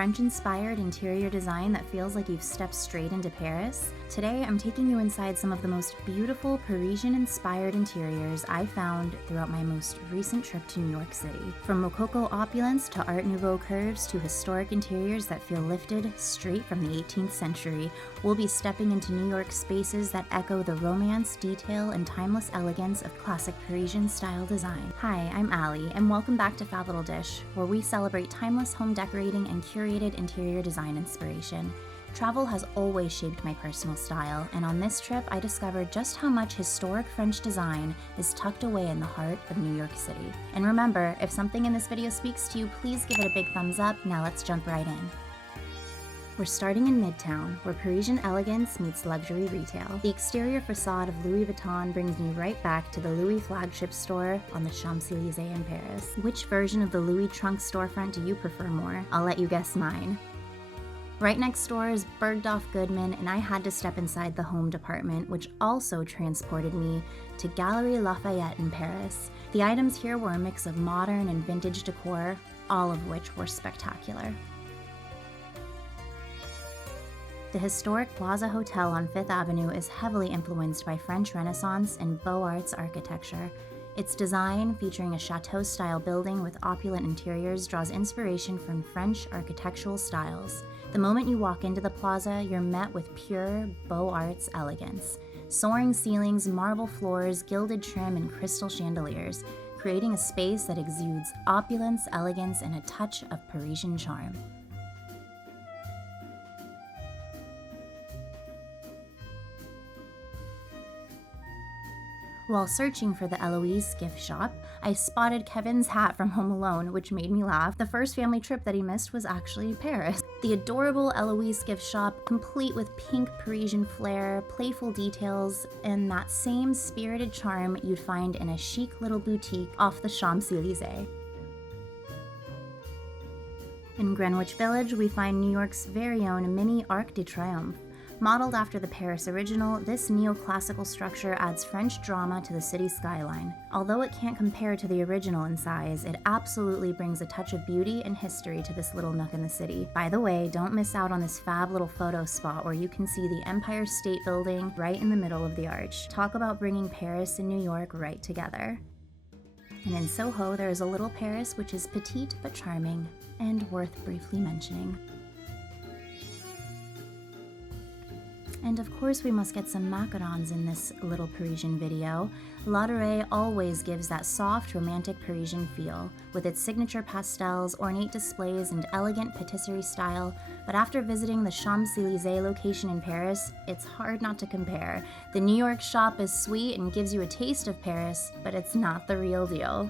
French-inspired interior design that feels like you've stepped straight into Paris? Today, I'm taking you inside some of the most beautiful Parisian-inspired interiors I found throughout my most recent trip to New York City. From Rococo opulence to Art Nouveau curves to historic interiors that feel lifted straight from the 18th century, we'll be stepping into New York spaces that echo the romance, detail, and timeless elegance of classic Parisian-style design. Hi, I'm Allie, and welcome back to Fat Little Dish, where we celebrate timeless home decorating and curated interior design inspiration. Travel has always shaped my personal style, and on this trip I discovered just how much historic French design is tucked away in the heart of New York City. And remember, if something in this video speaks to you, please give it a big thumbs up. Now let's jump right in. We're starting in Midtown, where Parisian elegance meets luxury retail. The exterior facade of Louis Vuitton brings me right back to the Louis flagship store on the Champs-Élysées in Paris. Which version of the Louis trunk storefront do you prefer more? I'll let you guess mine. Right next door is Bergdorf Goodman, and I had to step inside the home department, which also transported me to Galerie Lafayette in Paris. The items here were a mix of modern and vintage decor, all of which were spectacular. The historic Plaza Hotel on Fifth Avenue is heavily influenced by French Renaissance and Beaux Arts architecture. Its design, featuring a chateau-style building with opulent interiors, draws inspiration from French architectural styles. The moment you walk into the plaza, you're met with pure Beaux Arts elegance. Soaring ceilings, marble floors, gilded trim, and crystal chandeliers, creating a space that exudes opulence, elegance, and a touch of Parisian charm. While searching for the Eloise gift shop, I spotted Kevin's hat from Home Alone, which made me laugh. The first family trip that he missed was actually Paris. The adorable Eloise gift shop, complete with pink Parisian flair, playful details, and that same spirited charm you'd find in a chic little boutique off the Champs-Élysées. In Greenwich Village, we find New York's very own mini Arc de Triomphe. Modeled after the Paris original, this neoclassical structure adds French drama to the city's skyline. Although it can't compare to the original in size, it absolutely brings a touch of beauty and history to this little nook in the city. By the way, don't miss out on this fab little photo spot where you can see the Empire State Building right in the middle of the arch. Talk about bringing Paris and New York right together. And in Soho, there is a little Paris which is petite but charming, and worth briefly mentioning. And of course we must get some macarons in this little Parisian video. Ladurée always gives that soft, romantic Parisian feel, with its signature pastels, ornate displays, and elegant patisserie style. But after visiting the Champs-Élysées location in Paris, it's hard not to compare. The New York shop is sweet and gives you a taste of Paris, but it's not the real deal.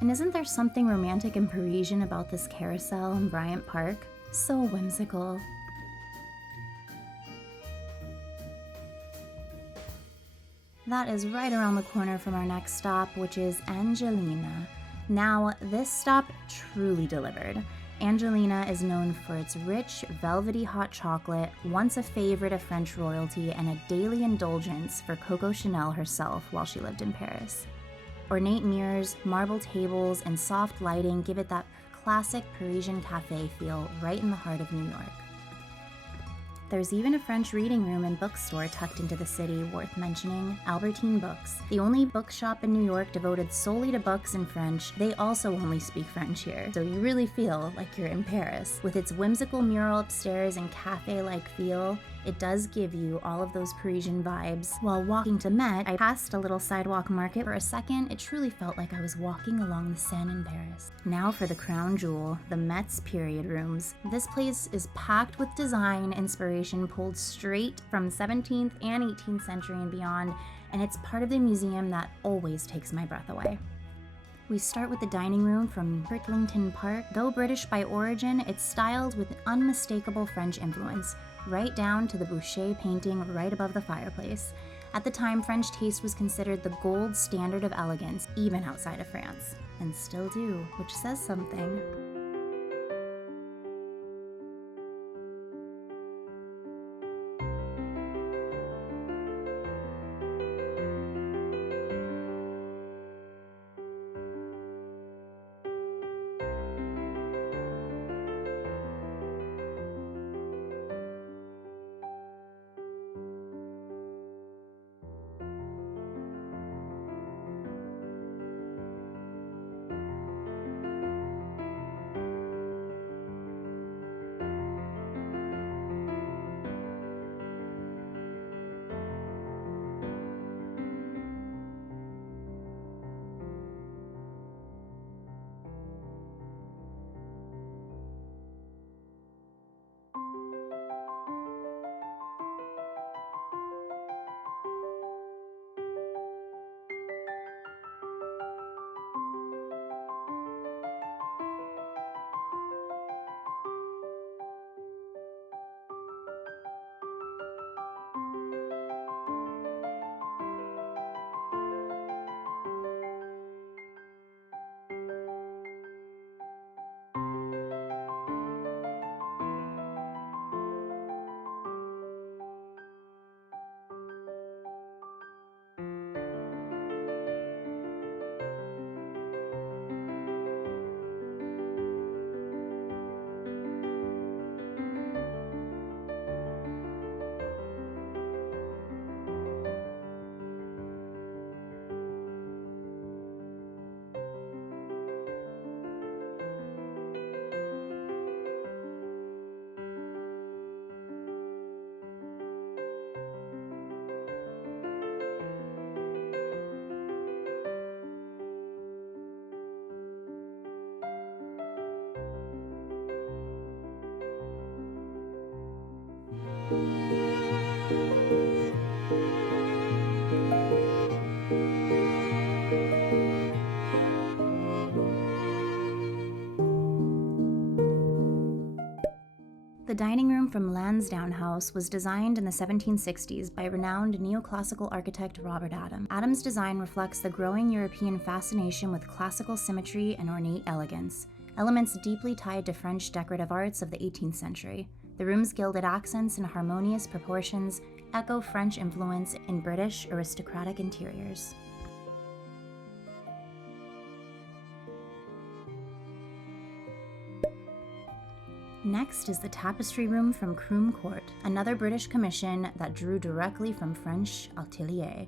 And isn't there something romantic and Parisian about this carousel in Bryant Park? So whimsical. That is right around the corner from our next stop, which is Angelina. Now, this stop truly delivered. Angelina is known for its rich, velvety hot chocolate, once a favorite of French royalty and a daily indulgence for Coco Chanel herself while she lived in Paris. Ornate mirrors, marble tables, and soft lighting give it that classic Parisian cafe feel right in the heart of New York. There's even a French reading room and bookstore tucked into the city worth mentioning, Albertine Books. The only bookshop in New York devoted solely to books in French. They also only speak French here, so you really feel like you're in Paris. With its whimsical mural upstairs and cafe-like feel, it does give you all of those Parisian vibes. While walking to Met, I passed a little sidewalk market. For a second, it truly felt like I was walking along the Seine in Paris. Now for the crown jewel, the Met's period rooms. This place is packed with design inspiration pulled straight from 17th and 18th century and beyond, and it's part of the museum that always takes my breath away. We start with the dining room from Bricklington Park. Though British by origin, it's styled with unmistakable French influence, right down to the Boucher painting right above the fireplace. At the time, French taste was considered the gold standard of elegance, even outside of France, and still do, which says something. The dining room from Lansdowne House was designed in the 1760s by renowned neoclassical architect Robert Adam. Adam's design reflects the growing European fascination with classical symmetry and ornate elegance, elements deeply tied to French decorative arts of the 18th century. The room's gilded accents and harmonious proportions echo French influence in British aristocratic interiors. Next is the tapestry room from Croom Court, another British commission that drew directly from French ateliers.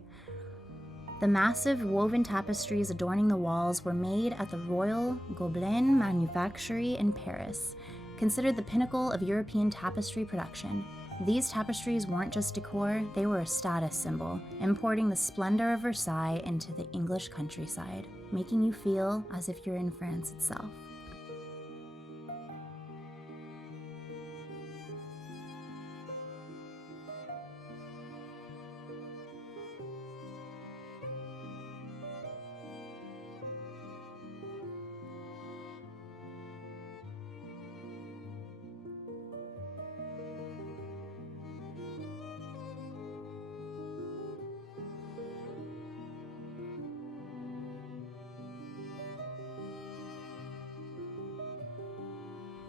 The massive woven tapestries adorning the walls were made at the Royal Gobelin Manufactory in Paris, considered the pinnacle of European tapestry production. These tapestries weren't just decor, they were a status symbol, importing the splendor of Versailles into the English countryside, making you feel as if you're in France itself.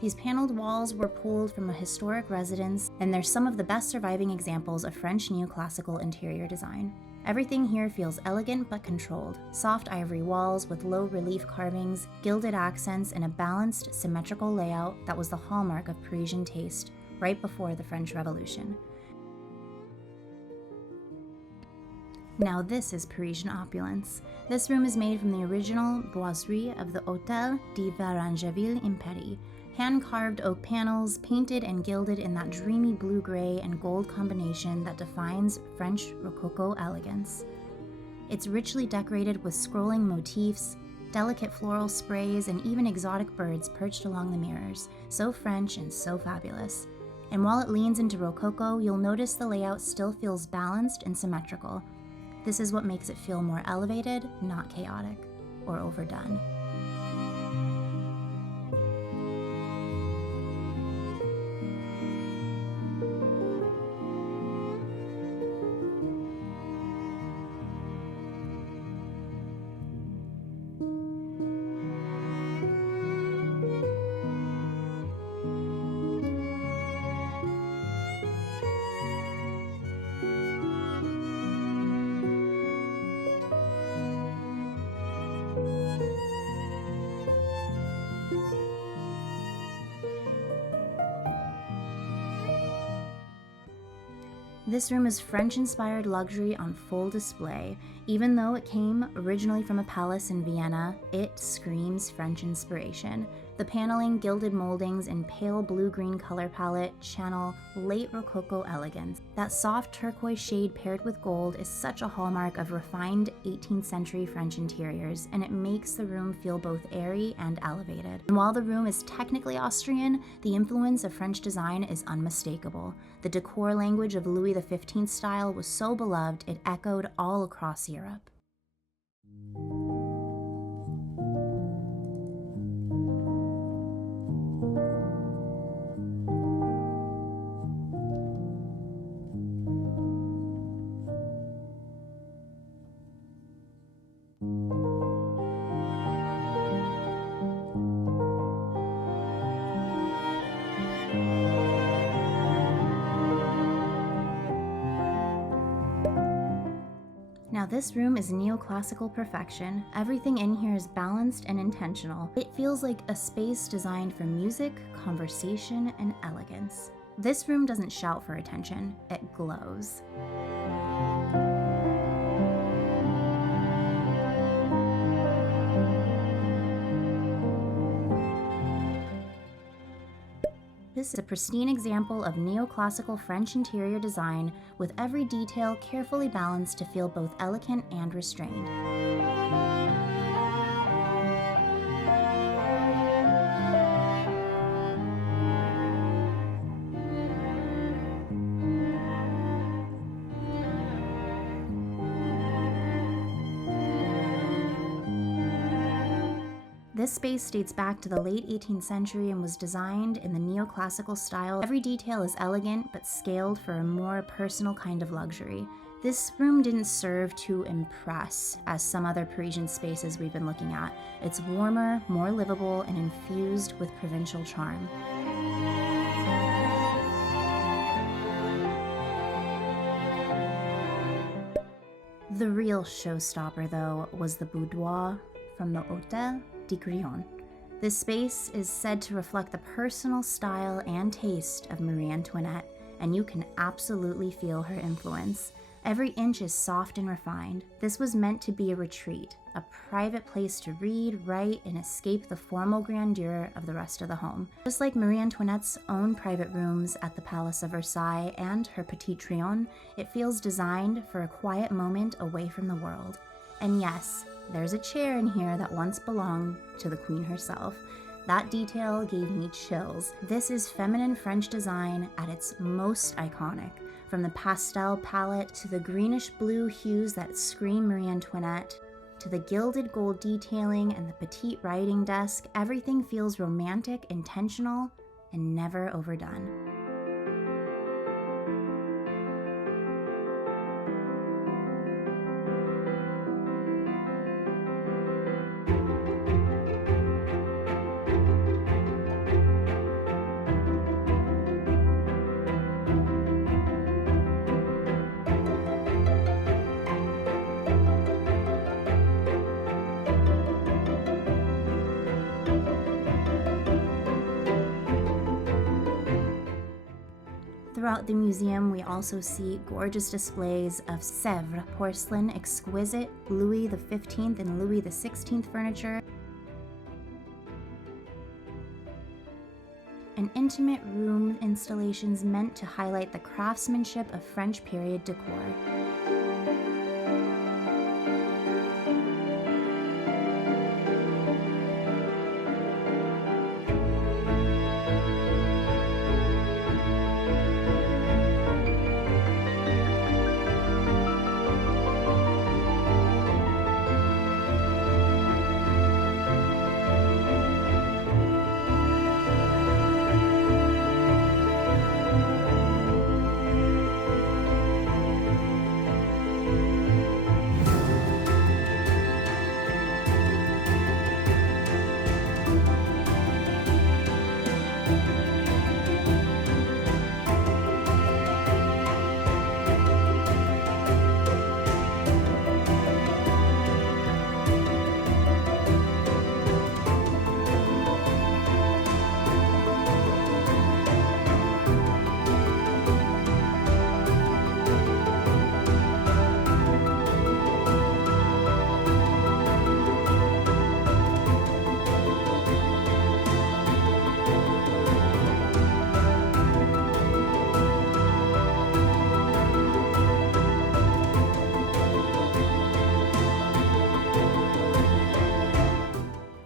These paneled walls were pulled from a historic residence, and they're some of the best surviving examples of French neoclassical interior design. Everything here feels elegant but controlled. Soft ivory walls with low relief carvings, gilded accents, and a balanced, symmetrical layout that was the hallmark of Parisian taste right before the French Revolution. Now this is Parisian opulence. This room is made from the original boiserie of the Hôtel de Varangeville in Paris. Hand-carved oak panels, painted and gilded in that dreamy blue-gray and gold combination that defines French Rococo elegance. It's richly decorated with scrolling motifs, delicate floral sprays, and even exotic birds perched along the mirrors, so French and so fabulous. And while it leans into Rococo, you'll notice the layout still feels balanced and symmetrical. This is what makes it feel more elevated, not chaotic or overdone. This room is French-inspired luxury on full display. Even though it came originally from a palace in Vienna, it screams French inspiration. The paneling, gilded moldings, and pale blue-green color palette channel late Rococo elegance. That soft turquoise shade paired with gold is such a hallmark of refined 18th century French interiors, and it makes the room feel both airy and elevated. And while the room is technically Austrian, the influence of French design is unmistakable. The decor language of Louis XV style was so beloved it echoed all across Europe. Now this room is neoclassical perfection. Everything in here is balanced and intentional. It feels like a space designed for music, conversation, and elegance. This room doesn't shout for attention, it glows. This is a pristine example of neoclassical French interior design, with every detail carefully balanced to feel both elegant and restrained. This space dates back to the late 18th century and was designed in the neoclassical style. Every detail is elegant but scaled for a more personal kind of luxury. This room didn't serve to impress as some other Parisian spaces we've been looking at. It's warmer, more livable, and infused with provincial charm. The real showstopper, though, was the boudoir from the Hotel de Crillon. This space is said to reflect the personal style and taste of Marie Antoinette, and you can absolutely feel her influence. Every inch is soft and refined. This was meant to be a retreat, a private place to read, write, and escape the formal grandeur of the rest of the home. Just like Marie Antoinette's own private rooms at the Palace of Versailles and her Petit Trianon, it feels designed for a quiet moment away from the world. And yes, there's a chair in here that once belonged to the Queen herself. That detail gave me chills. This is feminine French design at its most iconic. From the pastel palette to the greenish blue hues that scream Marie Antoinette, to the gilded gold detailing and the petite writing desk, everything feels romantic, intentional, and never overdone. Throughout the museum, we also see gorgeous displays of Sèvres porcelain, exquisite Louis XV and Louis XVI furniture, and intimate room installations meant to highlight the craftsmanship of French period decor.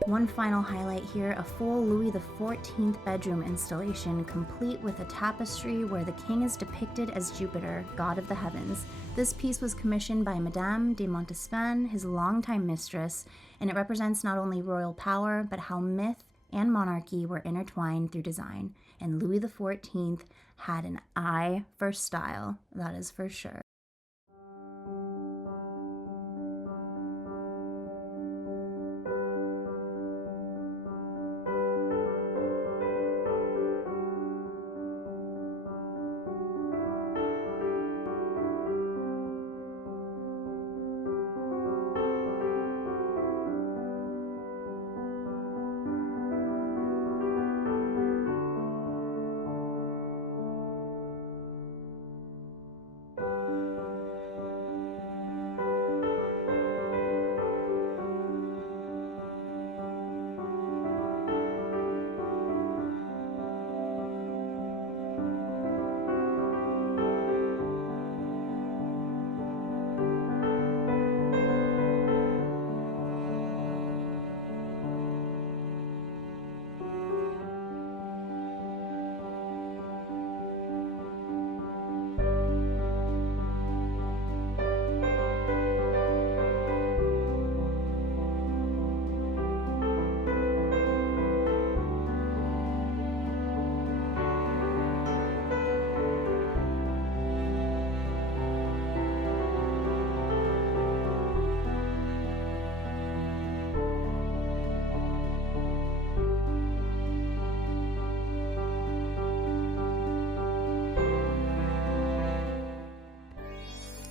One final highlight here, a full Louis XIV bedroom installation, complete with a tapestry where the king is depicted as Jupiter, god of the heavens. This piece was commissioned by Madame de Montespan, his longtime mistress, and it represents not only royal power, but how myth and monarchy were intertwined through design. And Louis XIV had an eye for style, that is for sure.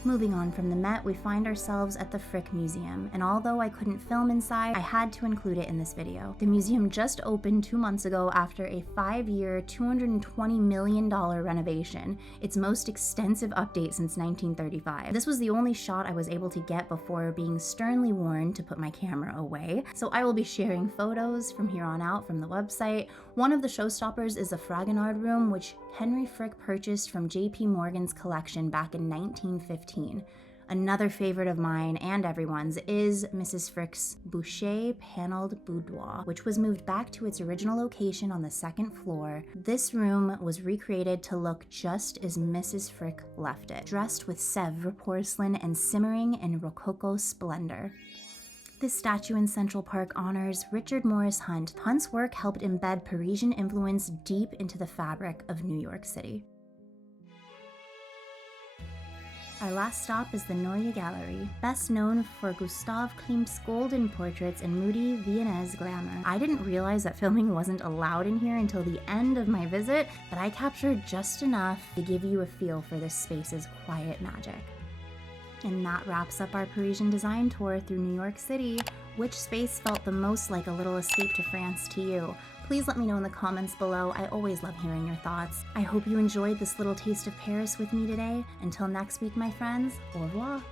Moving on from the Met, we find ourselves at the Frick Museum, and although I couldn't film inside, I had to include it in this video. The museum just opened 2 months ago after a 5-year, $220 million renovation, its most extensive update since 1935. This was the only shot I was able to get before being sternly warned to put my camera away, so I will be sharing photos from here on out from the website. One of the showstoppers is the Fragonard Room, which Henry Frick purchased from J.P. Morgan's collection back in 1915. Another favorite of mine and everyone's is Mrs. Frick's Boucher paneled boudoir, which was moved back to its original location on the 2nd floor. This room was recreated to look just as Mrs. Frick left it, dressed with Sèvres porcelain and simmering in Rococo splendor. This statue in Central Park honors Richard Morris Hunt. Hunt's work helped embed Parisian influence deep into the fabric of New York City. Our last stop is the Neue Galerie, best known for Gustav Klimt's golden portraits and moody Viennese glamour. I didn't realize that filming wasn't allowed in here until the end of my visit, but I captured just enough to give you a feel for this space's quiet magic. And that wraps up our Parisian design tour through New York City. Which space felt the most like a little escape to France to you? Please let me know in the comments below. I always love hearing your thoughts. I hope you enjoyed this little taste of Paris with me today. Until next week, my friends, au revoir.